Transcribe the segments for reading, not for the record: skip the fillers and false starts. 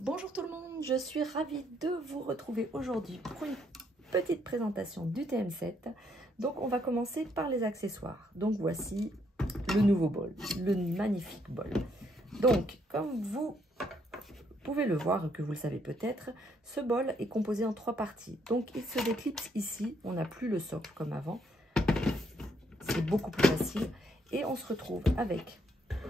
Bonjour tout le monde, je suis ravie de vous retrouver aujourd'hui pour une petite présentation du TM7. Donc on va commencer par les accessoires. Donc voici le nouveau bol, le magnifique bol. Donc comme vous pouvez le voir, que vous le savez peut-être, ce bol est composé en 3 parties. Donc il se déclipse ici, on n'a plus le socle comme avant, c'est beaucoup plus facile. Et on se retrouve avec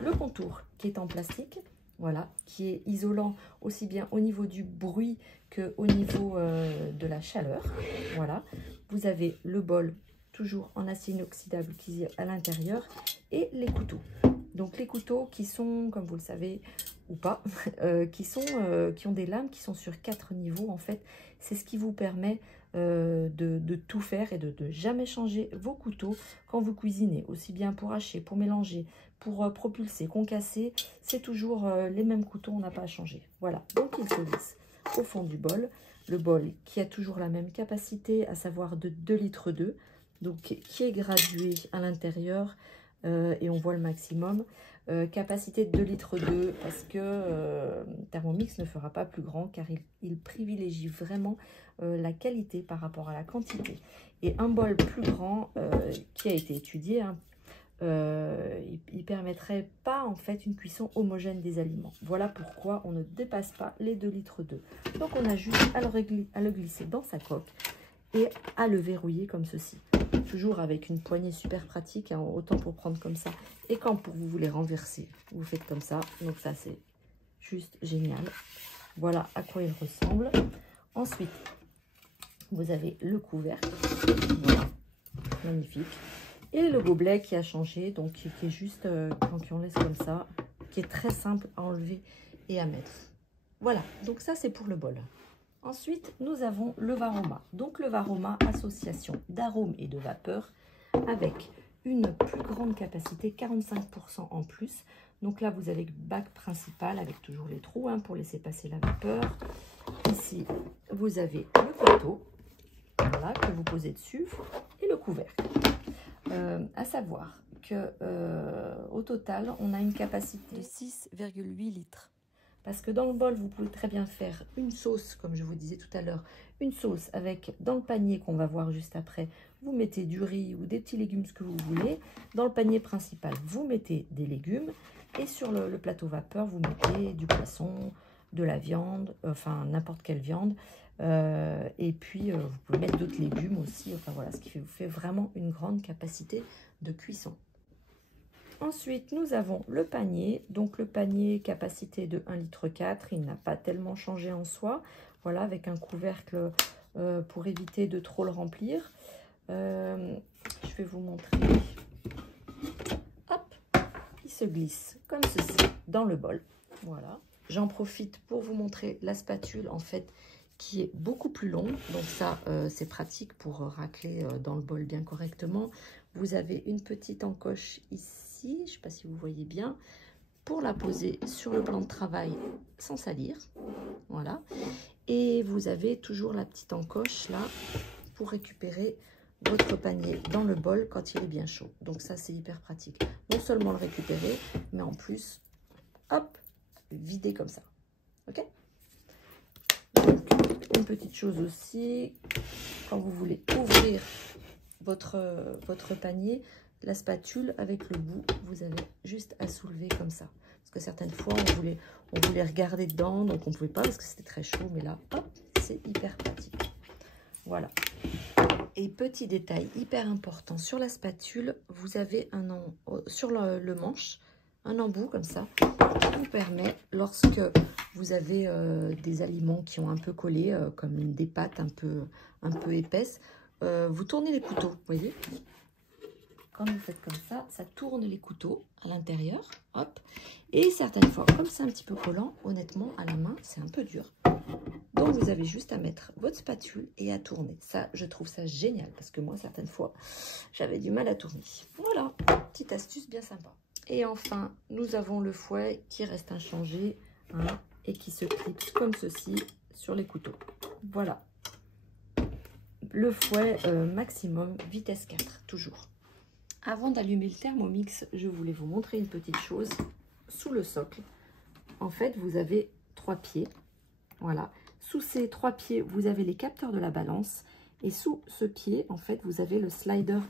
le contour qui est en plastique. Voilà, qui est isolant aussi bien au niveau du bruit qu'au niveau de la chaleur. Voilà, vous avez le bol toujours en acier inoxydable qui est à l'intérieur et les couteaux. Donc les couteaux qui sont, comme vous le savez ou pas, qui ont des lames qui sont sur 4 niveaux en fait. C'est ce qui vous permet de tout faire et de jamais changer vos couteaux quand vous cuisinez, aussi bien pour hacher, pour mélanger, pour propulser, concasser, c'est toujours les mêmes couteaux, on n'a pas à changer. Voilà, donc il se glisse au fond du bol. Le bol qui a toujours la même capacité, à savoir de 2,2 litres, donc qui est gradué à l'intérieur et on voit le maximum. Capacité de 2,2 litres parce que Thermomix ne fera pas plus grand car il privilégie vraiment la qualité par rapport à la quantité. Et un bol plus grand qui a été étudié, hein, il permettrait pas en fait une cuisson homogène des aliments. Voilà pourquoi on ne dépasse pas les 2,2 litres. Donc on a juste à le glisser dans sa coque et à le verrouiller comme ceci. Toujours avec une poignée super pratique, hein, autant pour prendre comme ça. Et quand vous voulez renverser, vous faites comme ça. Donc ça c'est juste génial. Voilà à quoi il ressemble. Ensuite, vous avez le couvercle. Voilà, magnifique. Et le gobelet qui a changé, donc qui est juste quand on laisse comme ça, qui est très simple à enlever et à mettre. Voilà, donc ça c'est pour le bol. Ensuite, nous avons le Varoma. Donc le Varoma, association d'arômes et de vapeur avec une plus grande capacité, 45% en plus. Donc là, vous avez le bac principal avec toujours les trous hein, pour laisser passer la vapeur. Ici, vous avez le couteau voilà, que vous posez dessus et le couvercle. À savoir que au total, on a une capacité de 6,8 litres. Parce que dans le bol, vous pouvez très bien faire une sauce, comme je vous disais tout à l'heure, une sauce avec, dans le panier qu'on va voir juste après, vous mettez du riz ou des petits légumes, ce que vous voulez. Dans le panier principal, vous mettez des légumes. Et sur le plateau vapeur, vous mettez du poisson, de la viande, enfin n'importe quelle viande. Et puis, vous pouvez mettre d'autres légumes aussi. Enfin voilà, ce qui vous fait vraiment une grande capacité de cuisson. Ensuite, nous avons le panier. Donc, le panier, capacité de 1,4 litre. Il n'a pas tellement changé en soi. Voilà, avec un couvercle pour éviter de trop le remplir. Je vais vous montrer. Hop, il se glisse comme ceci dans le bol. Voilà. J'en profite pour vous montrer la spatule, en fait, qui est beaucoup plus longue. Donc ça, c'est pratique pour racler dans le bol bien correctement. Vous avez une petite encoche ici, je ne sais pas si vous voyez bien, pour la poser sur le plan de travail sans salir. Voilà. Et vous avez toujours la petite encoche là pour récupérer votre panier dans le bol quand il est bien chaud. Donc ça, c'est hyper pratique. Non seulement le récupérer, mais en plus, hop, vider comme ça. Ok ? Donc, une petite chose aussi, quand vous voulez ouvrir votre panier, la spatule avec le bout, vous avez juste à soulever comme ça. Parce que certaines fois, on voulait regarder dedans, donc on ne pouvait pas parce que c'était très chaud. Mais là, hop, c'est hyper pratique. Voilà. Et petit détail hyper important, sur la spatule, vous avez sur le manche, un embout comme ça, qui vous permet, lorsque vous avez des aliments qui ont un peu collé, comme des pâtes un peu épaisses, vous tournez les couteaux, vous voyez. Quand vous faites comme ça, ça tourne les couteaux à l'intérieur, hop. Et certaines fois, comme c'est un petit peu collant, honnêtement, à la main, c'est un peu dur. Donc, vous avez juste à mettre votre spatule et à tourner. Ça, je trouve ça génial parce que moi, certaines fois, j'avais du mal à tourner. Voilà, petite astuce bien sympa. Et enfin, nous avons le fouet qui reste inchangé hein, et qui se clipse comme ceci sur les couteaux. Voilà. Le fouet maximum, vitesse 4, toujours. Avant d'allumer le Thermomix, je voulais vous montrer une petite chose. Sous le socle, en fait, vous avez 3 pieds. Voilà. Sous ces 3 pieds, vous avez les capteurs de la balance. Et sous ce pied, en fait, vous avez le slider.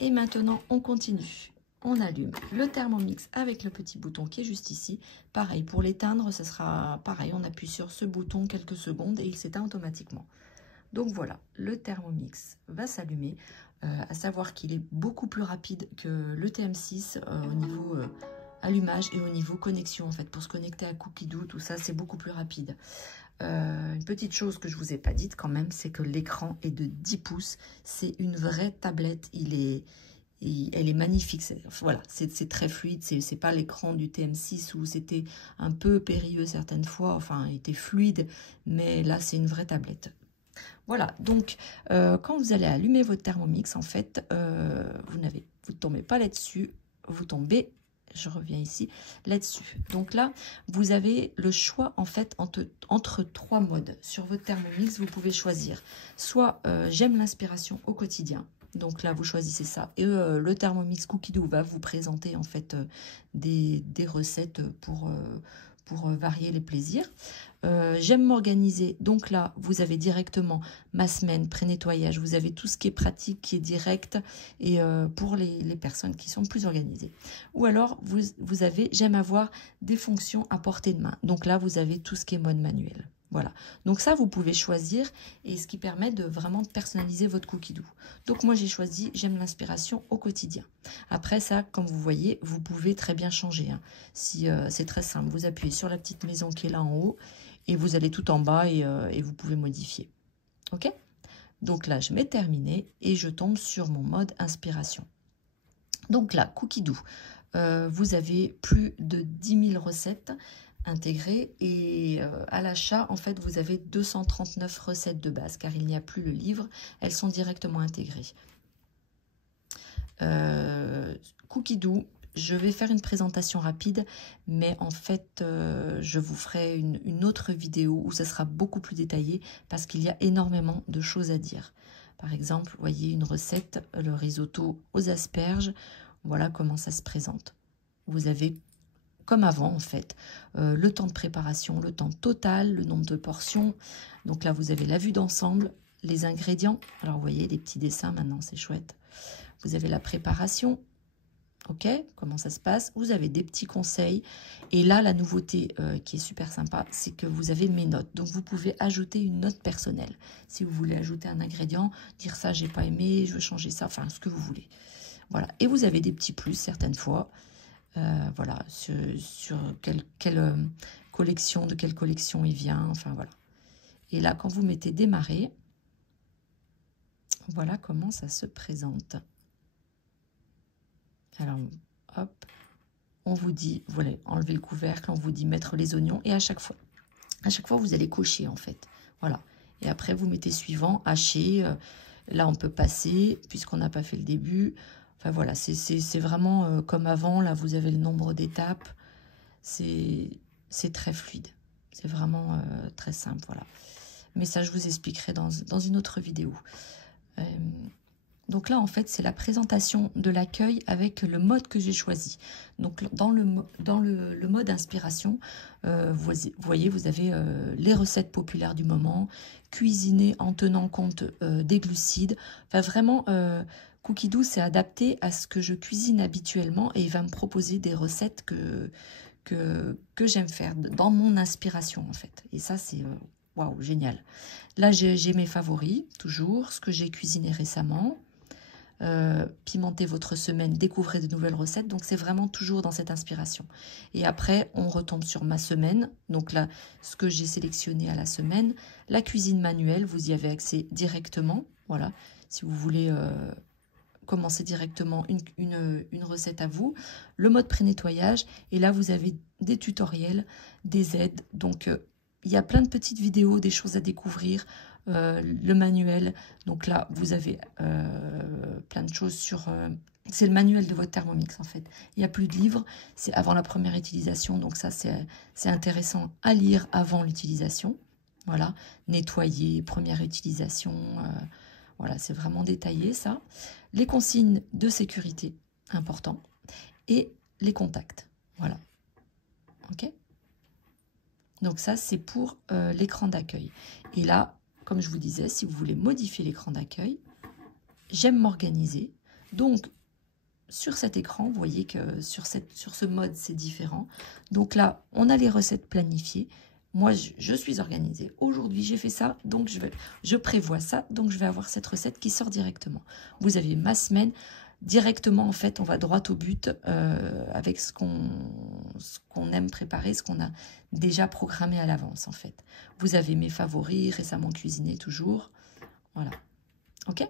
Et maintenant, on continue. On allume le Thermomix avec le petit bouton qui est juste ici. Pareil, pour l'éteindre, ce sera pareil. On appuie sur ce bouton quelques secondes et il s'éteint automatiquement. Donc voilà, le Thermomix va s'allumer. À savoir qu'il est beaucoup plus rapide que le TM6 au niveau allumage et au niveau connexion. En fait, pour se connecter à Cookidoo, tout ça, c'est beaucoup plus rapide. Une petite chose que je vous ai pas dite quand même, c'est que l'écran est de 10 pouces. C'est une vraie tablette. Elle est magnifique. Voilà, c'est très fluide. C'est pas l'écran du TM6 où c'était un peu périlleux certaines fois. Enfin, il était fluide, mais là, c'est une vraie tablette. Voilà, donc quand vous allez allumer votre Thermomix, en fait, vous ne tombez pas là-dessus, vous tombez, je reviens ici, là-dessus. Donc là, vous avez le choix, en fait, entre 3 modes. Sur votre Thermomix, vous pouvez choisir soit j'aime l'inspiration au quotidien. Donc là, vous choisissez ça. Et le Thermomix Cookidoo va vous présenter, en fait, des recettes pour varier les plaisirs. J'aime m'organiser, donc là vous avez directement ma semaine pré-nettoyage, vous avez tout ce qui est pratique, qui est direct et pour les personnes qui sont plus organisées. Ou alors vous avez j'aime avoir des fonctions à portée de main, donc là vous avez tout ce qui est mode manuel. Voilà, donc ça vous pouvez choisir et ce qui permet de vraiment personnaliser votre Cookidoo. Donc moi j'ai choisi j'aime l'inspiration au quotidien. Après ça, comme vous voyez, vous pouvez très bien changer. Hein. Si c'est très simple, vous appuyez sur la petite maison qui est là en haut et vous allez tout en bas et vous pouvez modifier. Ok? Donc là je mets terminé et je tombe sur mon mode inspiration. Donc là, Cookidoo, vous avez plus de 10 000 recettes intégrées et à l'achat, en fait, vous avez 239 recettes de base car il n'y a plus le livre, elles sont directement intégrées. Cookidoo, je vais faire une présentation rapide, mais en fait, je vous ferai une autre vidéo où ça sera beaucoup plus détaillé parce qu'il y a énormément de choses à dire. Par exemple, vous voyez une recette, le risotto aux asperges, voilà comment ça se présente. Vous avez, comme avant en fait, le temps de préparation, le temps total, le nombre de portions. Donc là, vous avez la vue d'ensemble, les ingrédients. Alors, vous voyez, des petits dessins maintenant, c'est chouette. Vous avez la préparation. Ok, comment ça se passe? Vous avez des petits conseils. Et là, la nouveauté qui est super sympa, c'est que vous avez mes notes. Donc, vous pouvez ajouter une note personnelle. Si vous voulez ajouter un ingrédient, dire ça, j'ai pas aimé, je veux changer ça, enfin, ce que vous voulez. Voilà. Et vous avez des petits plus certaines fois. Voilà, sur quelle collection, de quelle collection il vient, enfin voilà. Et là, quand vous mettez démarrer, voilà comment ça se présente. Alors, hop, on vous dit, voilà, enlever le couvercle, on vous dit mettre les oignons, et à chaque fois, vous allez cocher, en fait. Voilà. Et après, vous mettez suivant, hacher, là, on peut passer, puisqu'on n'a pas fait le début. Enfin, voilà, c'est vraiment comme avant. Là, vous avez le nombre d'étapes. C'est très fluide. C'est vraiment très simple, voilà. Mais ça, je vous expliquerai dans une autre vidéo. Donc là, en fait, c'est la présentation de l'accueil avec le mode que j'ai choisi. Donc, dans le mode inspiration, vous voyez, vous avez les recettes populaires du moment, cuisiner en tenant compte des glucides. Enfin, vraiment, Cookidoo, c'est adapté à ce que je cuisine habituellement et il va me proposer des recettes que j'aime faire dans mon inspiration, en fait. Et ça, c'est waouh, génial. Là, j'ai mes favoris, toujours, ce que j'ai cuisiné récemment. Pimenter votre semaine, découvrez de nouvelles recettes. Donc, c'est vraiment toujours dans cette inspiration. Et après, on retombe sur ma semaine. Donc là, ce que j'ai sélectionné à la semaine. La cuisine manuelle, vous y avez accès directement. Voilà, si vous voulez commencer directement une recette à vous. Le mode pré-nettoyage. Et là, vous avez des tutoriels, des aides. Donc, il y a plein de petites vidéos, des choses à découvrir. Le manuel, donc là vous avez plein de choses sur c'est le manuel de votre Thermomix en fait, il n'y a plus de livres, c'est avant la première utilisation, donc ça c'est intéressant à lire avant l'utilisation. Voilà, nettoyer, première utilisation, voilà, c'est vraiment détaillé ça. Les consignes de sécurité, important, et les contacts, voilà. Ok, Donc ça, c'est pour l'écran d'accueil. Et là, comme je vous disais, si vous voulez modifier l'écran d'accueil, j'aime m'organiser. Donc, sur cet écran, vous voyez que sur ce mode, c'est différent. Donc là, on a les recettes planifiées. Moi, je suis organisée. Aujourd'hui, j'ai fait ça, donc je prévois ça. Donc, je vais avoir cette recette qui sort directement. Vous avez ma semaine. Directement, en fait, on va droit au but avec ce qu'on aime préparer, ce qu'on a déjà programmé à l'avance, en fait. Vous avez mes favoris, récemment cuisinés toujours. Voilà. OK?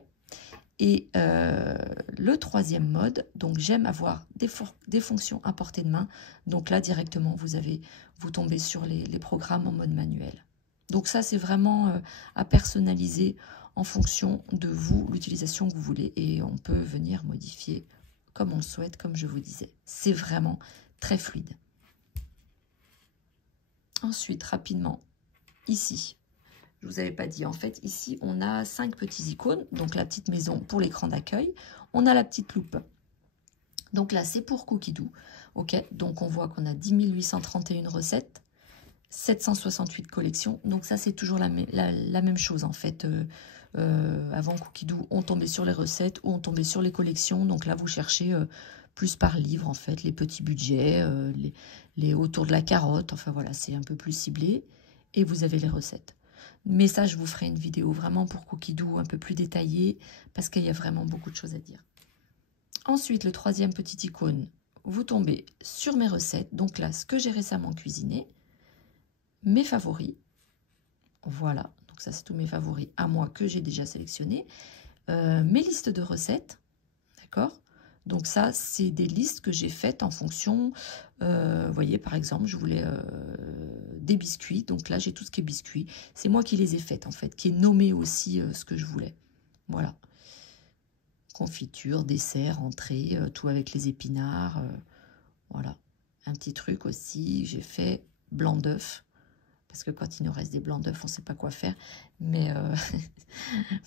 Et le troisième mode, donc j'aime avoir des fonctions à portée de main. Donc là, directement, vous tombez sur les programmes en mode manuel. Donc ça, c'est vraiment à personnaliser en fonction de vous, l'utilisation que vous voulez. Et on peut venir modifier comme on le souhaite, comme je vous disais. C'est vraiment très fluide. Ensuite, rapidement, ici, je ne vous avais pas dit, en fait, ici, on a 5 petits icônes. Donc, la petite maison pour l'écran d'accueil. On a la petite loupe. Donc là, c'est pour Cookie Dough. OK, donc on voit qu'on a 10 831 recettes, 768 collections. Donc ça, c'est toujours la même chose, en fait. Avant Cookie Dough, on tombait sur les recettes ou on tombait sur les collections. Donc là, vous cherchez plus par livre, en fait, les petits budgets, les autour de la carotte. Enfin, voilà, c'est un peu plus ciblé. Et vous avez les recettes. Mais ça, je vous ferai une vidéo vraiment pour Cookie Dough un peu plus détaillée parce qu'il y a vraiment beaucoup de choses à dire. Ensuite, le troisième petit icône, vous tombez sur mes recettes. Donc là, ce que j'ai récemment cuisiné, mes favoris. Voilà, donc ça, c'est tous mes favoris à moi que j'ai déjà sélectionnés. Mes listes de recettes, d'accord? Donc ça, c'est des listes que j'ai faites en fonction, vous voyez, par exemple, je voulais des biscuits. Donc là, j'ai tout ce qui est biscuits. C'est moi qui les ai faites, en fait, qui ai nommé aussi ce que je voulais. Voilà. Confiture, dessert, entrée, tout avec les épinards. Voilà. Un petit truc aussi, j'ai fait blanc d'œuf. Parce que quand il nous reste des blancs d'œufs, on ne sait pas quoi faire. Mais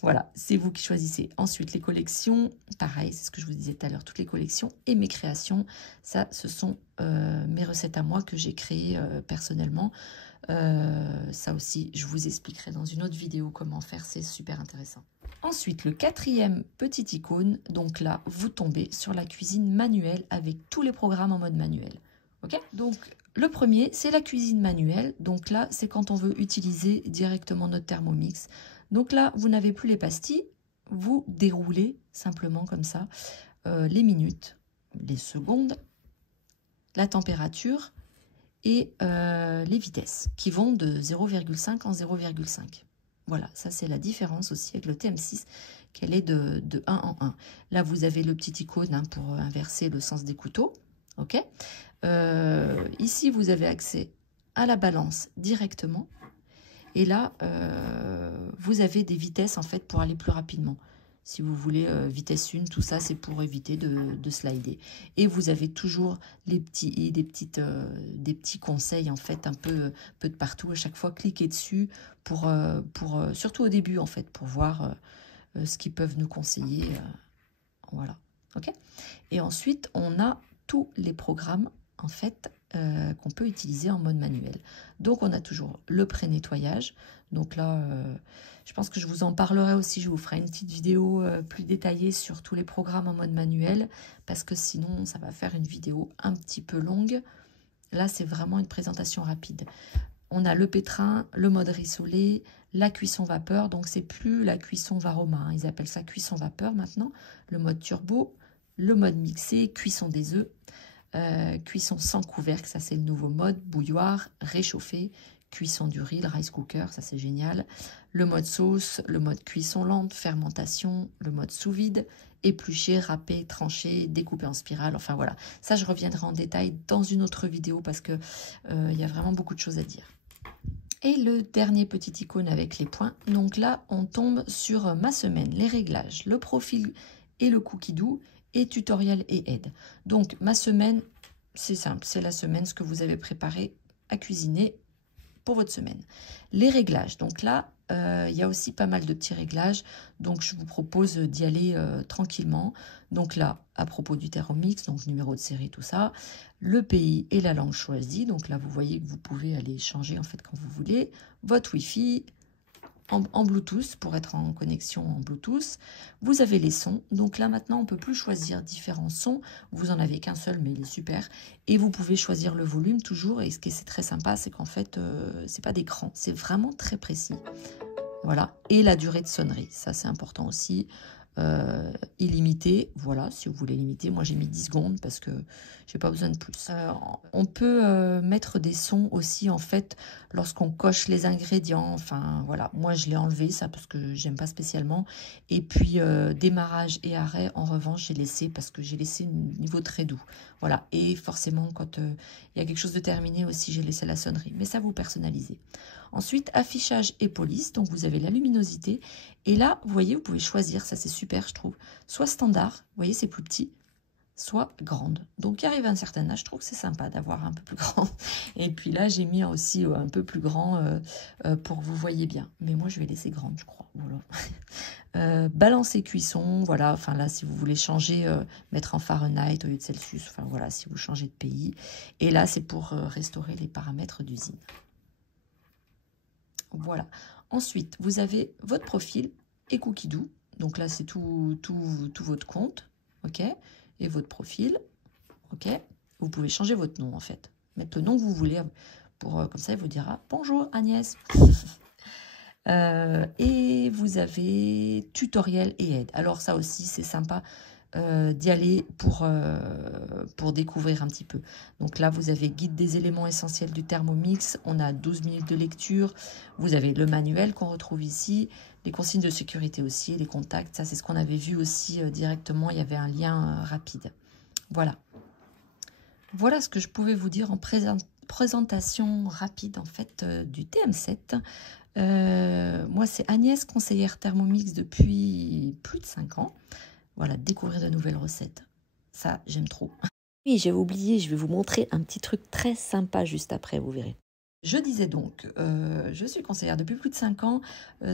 voilà, c'est vous qui choisissez. Ensuite, les collections, pareil, c'est ce que je vous disais tout à l'heure, toutes les collections et mes créations. Ça, ce sont mes recettes à moi que j'ai créées personnellement. Ça aussi, je vous expliquerai dans une autre vidéo comment faire, c'est super intéressant. Ensuite, le quatrième petit icône, donc là, vous tombez sur la cuisine manuelle avec tous les programmes en mode manuel. Ok? Donc, le premier, c'est la cuisine manuelle. Donc là, c'est quand on veut utiliser directement notre Thermomix. Donc là, vous n'avez plus les pastilles. Vous déroulez simplement comme ça les minutes, les secondes, la température et les vitesses qui vont de 0,5 en 0,5. Voilà, ça c'est la différence aussi avec le TM6, qu'elle est de 1 en 1. Là, vous avez le petit icône hein, pour inverser le sens des couteaux. Ok. Ici, vous avez accès à la balance directement. Et là, vous avez des vitesses en fait pour aller plus rapidement. Si vous voulez vitesse 1, tout ça, c'est pour éviter de slider. Et vous avez toujours des petits conseils en fait un peu de partout. À chaque fois, cliquez dessus pour surtout au début en fait, pour voir ce qu'ils peuvent nous conseiller. Voilà. Ok. Et ensuite, on a tous les programmes en fait qu'on peut utiliser en mode manuel. Donc on a toujours le pré-nettoyage. Donc là, je pense que je vous en parlerai aussi. Je vous ferai une petite vidéo plus détaillée sur tous les programmes en mode manuel parce que sinon ça va faire une vidéo un petit peu longue. Là, c'est vraiment une présentation rapide. On a le pétrin, le mode rissolé, la cuisson vapeur. Donc c'est plus la cuisson Varoma, hein. Ils appellent ça cuisson vapeur maintenant. Le mode turbo, le mode mixé, cuisson des œufs. Cuisson sans couvercle, ça c'est le nouveau mode, bouilloire, réchauffé, cuisson du riz, le rice cooker, ça c'est génial, le mode sauce, le mode cuisson lente, fermentation, le mode sous vide, épluché, râpé, tranché, découpé en spirale, enfin voilà, ça je reviendrai en détail dans une autre vidéo parce que il y a vraiment beaucoup de choses à dire. Et le dernier petit icône avec les points, donc là on tombe sur ma semaine, les réglages, le profil et le Cookie Dough, et tutoriel et aide. Donc, ma semaine, c'est simple, c'est la semaine, ce que vous avez préparé à cuisiner pour votre semaine. Les réglages, donc là, il y a aussi pas mal de petits réglages. Donc, je vous propose d'y aller tranquillement. Donc là, à propos du Thermomix, donc numéro de série, tout ça, le pays et la langue choisie. Donc là, vous voyez que vous pouvez aller changer en fait quand vous voulez. Votre Wi-Fi en Bluetooth pour être en connexion en Bluetooth. Vous avez les sons. Donc là, maintenant, on ne peut plus choisir différents sons. Vous en avez qu'un seul, mais il est super. Et vous pouvez choisir le volume toujours. Et ce qui est très sympa, c'est qu'en fait, c'est pas d'écran. C'est vraiment très précis. Voilà. Et la durée de sonnerie. Ça, c'est important aussi. Illimité, voilà, si vous voulez limiter. Moi, j'ai mis 10 secondes parce que j'ai pas besoin de plus. On peut mettre des sons aussi, en fait, lorsqu'on coche les ingrédients. Enfin, voilà. Moi, je l'ai enlevé, ça, parce que j'aime pas spécialement. Et puis, démarrage et arrêt, en revanche, j'ai laissé parce que j'ai laissé un niveau très doux. Voilà. Et forcément, quand il y a quelque chose de terminé aussi, j'ai laissé la sonnerie. Mais ça, vous personnalisez. Ensuite, affichage et police. Donc, vous avez la luminosité. Et là, vous voyez, vous pouvez choisir. Ça, c'est super, je trouve. Soit standard, vous voyez, c'est plus petit. Soit grande. Donc, il arrive à un certain âge, je trouve que c'est sympa d'avoir un peu plus grand. Et puis là, j'ai mis aussi un peu plus grand pour que vous voyez bien. Mais moi, je vais laisser grande, je crois. Voilà. Balance et cuisson. Voilà. Enfin, là, si vous voulez changer, mettre en Fahrenheit au lieu de Celsius. Enfin, voilà, si vous changez de pays. Et là, c'est pour restaurer les paramètres d'usine. Voilà. Ensuite, vous avez votre profil et Cookidoo. Donc là, c'est tout votre compte. OK. Et votre profil. OK. Vous pouvez changer votre nom, en fait. Mettre le nom que vous voulez. Comme ça, il vous dira « Bonjour Agnès ». Et vous avez tutoriel et aide. Alors ça aussi, c'est sympa d'y aller pour découvrir un petit peu. Donc là, vous avez guide des éléments essentiels du Thermomix. On a 12 minutes de lecture. Vous avez le manuel qu'on retrouve ici. Les consignes de sécurité aussi, les contacts. Ça, c'est ce qu'on avait vu aussi directement. Il y avait un lien rapide. Voilà. Voilà ce que je pouvais vous dire en présentation rapide en fait du TM7. Moi, c'est Agnès, conseillère Thermomix depuis plus de 5 ans. Voilà, découvrir de nouvelles recettes. Ça, j'aime trop. Oui, j'avais oublié, je vais vous montrer un petit truc très sympa juste après, vous verrez. Je disais donc, je suis conseillère depuis plus de 5 ans.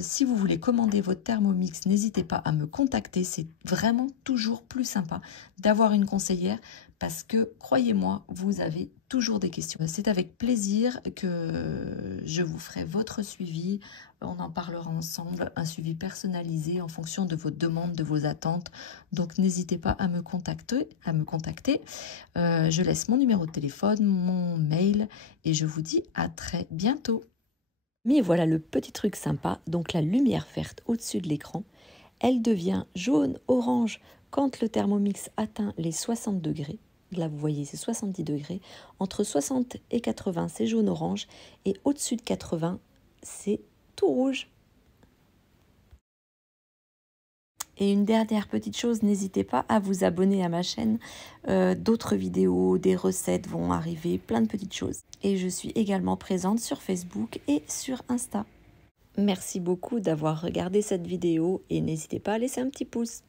Si vous voulez commander votre Thermomix, n'hésitez pas à me contacter. C'est vraiment toujours plus sympa d'avoir une conseillère parce que, croyez-moi, vous avez toujours des questions. C'est avec plaisir que je vous ferai votre suivi. On en parlera ensemble, un suivi personnalisé en fonction de vos demandes, de vos attentes. Donc, n'hésitez pas à me contacter. Je laisse mon numéro de téléphone, mon mail et je vous dis à très bientôt. Mais voilà le petit truc sympa. Donc, la lumière verte au-dessus de l'écran, elle devient jaune, orange quand le Thermomix atteint les 60 degrés. Là, vous voyez, c'est 70 degrés. Entre 60 et 80, c'est jaune-orange. Et au-dessus de 80, c'est tout rouge. Et une dernière petite chose, n'hésitez pas à vous abonner à ma chaîne. D'autres vidéos, des recettes vont arriver, plein de petites choses. Et je suis également présente sur Facebook et sur Insta. Merci beaucoup d'avoir regardé cette vidéo et n'hésitez pas à laisser un petit pouce.